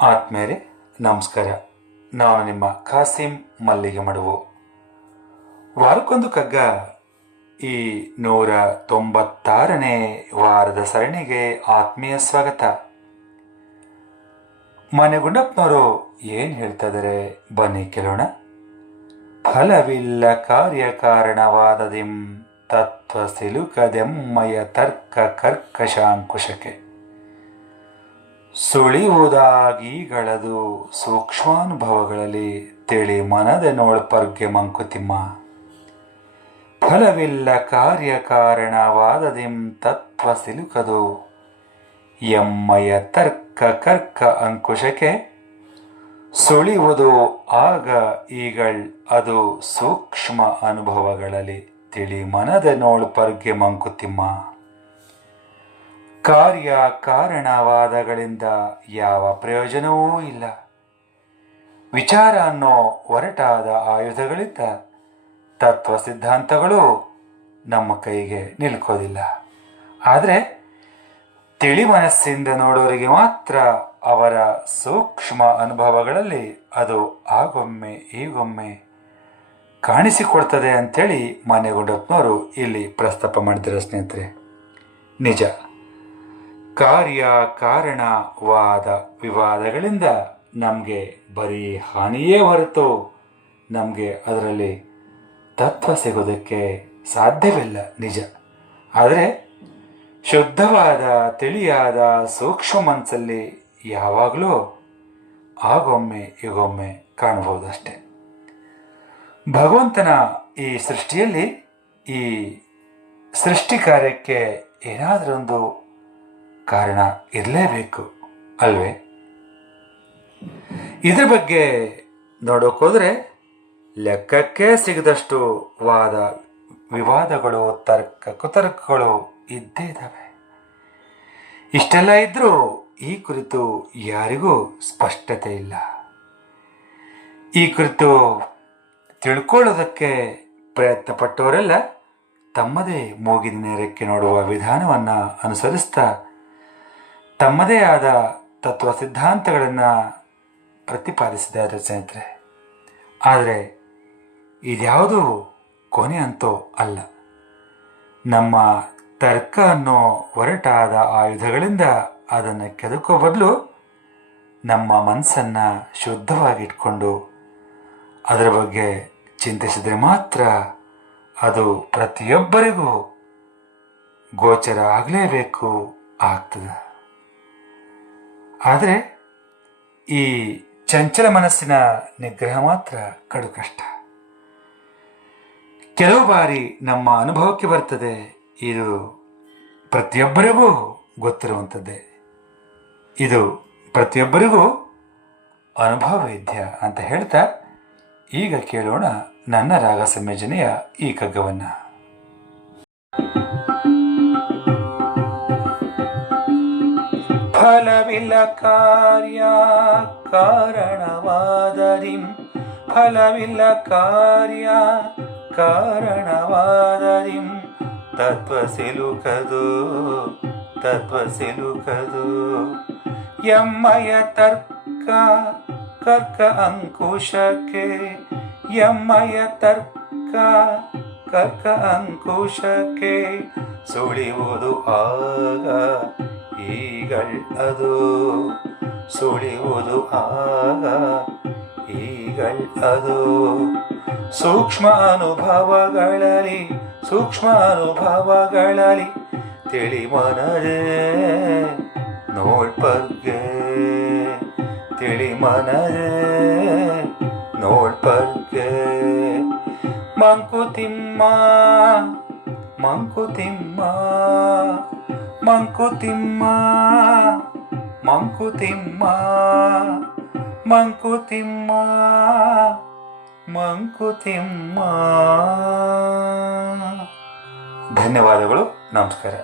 ಆತ್ಮೇರೆ ನಮಸ್ಕಾರ. ನಾನು ನಿಮ್ಮ ಖಾಸಿಂ ಮಲ್ಲಿಗೆ ಮಡುವು. ವಾರಕ್ಕೊಂದು ಕಗ್ಗ ಈ 196ನೇ ವಾರದ ಸರಣಿಗೆ ಆತ್ಮೀಯ ಸ್ವಾಗತ. ಮನೆಗುಂಡಪ್ಪನವರು ಏನು ಹೇಳ್ತಾ ಇದ್ದಾರೆ ಬನ್ನಿ ಕೇಳೋಣ. ಫಲವಿಲ್ಲ ಕಾರ್ಯಕಾರಣವಾದದಿಂ ತತ್ವ ಸಿಲುಕದೆಮ್ಮಯ ತರ್ಕ ಕರ್ಕಶಾಂಕುಶಕ್ಕೆ ಸುಳಿಯುವುದಾಗೀಗಳದು ಸೂಕ್ಷ್ಮಾನುಭವಗಳಲ್ಲಿ ತಿಳಿ ಮನದ ನೋಳ್ಪರ್ಗೆ ಮಂಕುತಿಮ್ಮ. ಫಲವಿಲ್ಲ ಕಾರ್ಯಕಾರಣವಾದದಿಂ ತತ್ವ ಸಿಲುಕದು ಎಮ್ಮಯ ತರ್ಕ ಕರ್ಕ ಅಂಕುಶಕ್ಕೆ ಸುಳಿಯುವುದು ಆಗ ಈಗಳ್ ಅದು ಸೂಕ್ಷ್ಮ ಅನುಭವಗಳಲ್ಲಿ ತಿಳಿ ಮನದ ನೋಳ್ಪರ್ಗೆ ಮಂಕುತಿಮ್ಮ. ಕಾರ್ಯ ಕಾರಣವಾದಗಳಿಂದ ಯಾವ ಪ್ರಯೋಜನವೂ ಇಲ್ಲ. ವಿಚಾರ ಅನ್ನೋ ಒರಟಾದ ಆಯುಧಗಳಿಂದ ತತ್ವ ಸಿದ್ಧಾಂತಗಳು ನಮ್ಮ ಕೈಗೆ ನಿಲ್ಕೋದಿಲ್ಲ. ಆದರೆ ತಿಳಿ ಮನಸ್ಸಿಂದ ನೋಡೋರಿಗೆ ಮಾತ್ರ ಅವರ ಸೂಕ್ಷ್ಮ ಅನುಭವಗಳಲ್ಲಿ ಅದು ಆಗೊಮ್ಮೆ ಈಗೊಮ್ಮೆ ಕಾಣಿಸಿಕೊಡ್ತದೆ ಅಂಥೇಳಿ ಮನೆಗುಂಡಪ್ಪನವರು ಇಲ್ಲಿ ಪ್ರಸ್ತಾಪ ಮಾಡ್ತಿರೋ ಸ್ನೇಹಿತರೆ. ನಿಜ, ಕಾರ್ಯ ಕಾರಣವಾದ ವಿವಾದಗಳಿಂದ ನಮಗೆ ಬರೀ ಹಾನಿಯೇ ಹೊರತು ನಮಗೆ ಅದರಲ್ಲಿ ತತ್ವ ಸಿಗೋದಕ್ಕೆ ಸಾಧ್ಯವಿಲ್ಲ. ನಿಜ. ಆದರೆ ಶುದ್ಧವಾದ ತಿಳಿಯಾದ ಸೂಕ್ಷ್ಮ ಮನಸ್ಸಲ್ಲಿ ಯಾವಾಗಲೂ ಆಗೊಮ್ಮೆ ಈಗೊಮ್ಮೆ ಕಾಣಬಹುದಷ್ಟೆ. ಭಗವಂತನ ಈ ಸೃಷ್ಟಿಯಲ್ಲಿ ಈ ಸೃಷ್ಟಿ ಕಾರ್ಯಕ್ಕೆ ಏನಾದರೊಂದು ಕಾರಣ ಇರಲೇಬೇಕು ಅಲ್ವೇ? ಇದ್ರ ಬಗ್ಗೆ ನೋಡೋಕೋದ್ರೆ ಲೆಕ್ಕಕ್ಕೆ ಸಿಗದಷ್ಟು ವಾದ ವಿವಾದಗಳು ತರ್ಕ ಕುತರ್ಕಗಳು ಇದ್ದೇ ಇದ್ದಾವೆ. ಇಷ್ಟೆಲ್ಲ ಇದ್ರೂ ಈ ಕುರಿತು ಯಾರಿಗೂ ಸ್ಪಷ್ಟತೆ ಇಲ್ಲ. ಈ ಕುರಿತು ತಿಳ್ಕೊಳ್ಳೋದಕ್ಕೆ ಪ್ರಯತ್ನ ಪಟ್ಟವರೆಲ್ಲ ತಮ್ಮದೇ ಮೂಗಿನ ನೇರಕ್ಕೆ ನೋಡುವ ವಿಧಾನವನ್ನು ಅನುಸರಿಸ್ತಾ ತಮ್ಮದೇ ಆದ ತತ್ವ ಸಿದ್ಧಾಂತಗಳನ್ನು ಪ್ರತಿಪಾದಿಸಿದ್ದಾರೆ ಸ್ನೇಹಿತರೆ. ಆದರೆ ಇದ್ಯಾವುದೂ ಕೊನೆ ಅಂತೂ ಅಲ್ಲ. ನಮ್ಮ ತರ್ಕ ಅನ್ನೋ ಒರಟಾದ ಆಯುಧಗಳಿಂದ ಅದನ್ನು ಕೆದಕೋ ಬದಲು ನಮ್ಮ ಮನಸ್ಸನ್ನು ಶುದ್ಧವಾಗಿಟ್ಕೊಂಡು ಅದರ ಬಗ್ಗೆ ಚಿಂತಿಸಿದರೆ ಮಾತ್ರ ಅದು ಪ್ರತಿಯೊಬ್ಬರಿಗೂ ಗೋಚರ ಆಗಲೇಬೇಕು ಆಗ್ತದೆ. ಆದರೆ ಈ ಚಂಚಲ ಮನಸ್ಸಿನ ನಿಗ್ರಹ ಮಾತ್ರ ಕಡು ಕಷ್ಟ. ಕೆಲವು ಬಾರಿ ನಮ್ಮ ಅನುಭವಕ್ಕೆ ಬರ್ತದೆ. ಇದು ಪ್ರತಿಯೊಬ್ಬರಿಗೂ ಗೊತ್ತಿರುವಂಥದ್ದೇ. ಇದು ಪ್ರತಿಯೊಬ್ಬರಿಗೂ ಅನುಭವ ವೇದ್ಯ ಅಂತ ಹೇಳ್ತಾ ಈಗ ಕೇಳೋಣ ನನ್ನ ರಾಗ ಸಂಯೋಜನೆಯ ಈ ಕಗ್ಗವನ್ನು. ಫಲವಿಲ್ಲ ಕಾರ್ಯ ಕಾರಣವಾದರಿಂ ಫಲವಿಲ್ಲ ಕಾರ್ಯ ಕಾರಣವಾದರಿಂ ತತ್ವ ಸಿಲುಕದು ಎಮ್ಮಯ ತರ್ಕ ಕರ್ಕ ಅಂಕುಶಕ್ಕೆ ಎಮ್ಮಯ ತರ್ಕ ಕರ್ಕ ಅಂಕುಶಕ್ಕೆ ಸುಳಿಯುವುದು ಆಗ ಈಗಳ್ ಅದು ಸುಳಿಯುವುದು ಆಗ ಈಗಳ್ ಅದು ಸೂಕ್ಷ್ಮ ಅನುಭವಗಳಲ್ಲಿ ತಿಳಿ ಮನದೇ ನೋಡ್ಪರ್ಗೆ ತಿಳಿ ಮನದೇ ನೋಡ್ಪರ್ಗೆ ಮಂಕುತಿಮ್ಮ ಮಂಕುತಿಮ್ಮ ಮಂಕುತಿಮ್ಮ ಮಂಕುತಿಮ್ಮ ಮಂಕುತಿಮ್ಮ ಮಂಕುತಿಮ್ಮ. ಧನ್ಯವಾದಗಳು. ನಮಸ್ಕಾರ.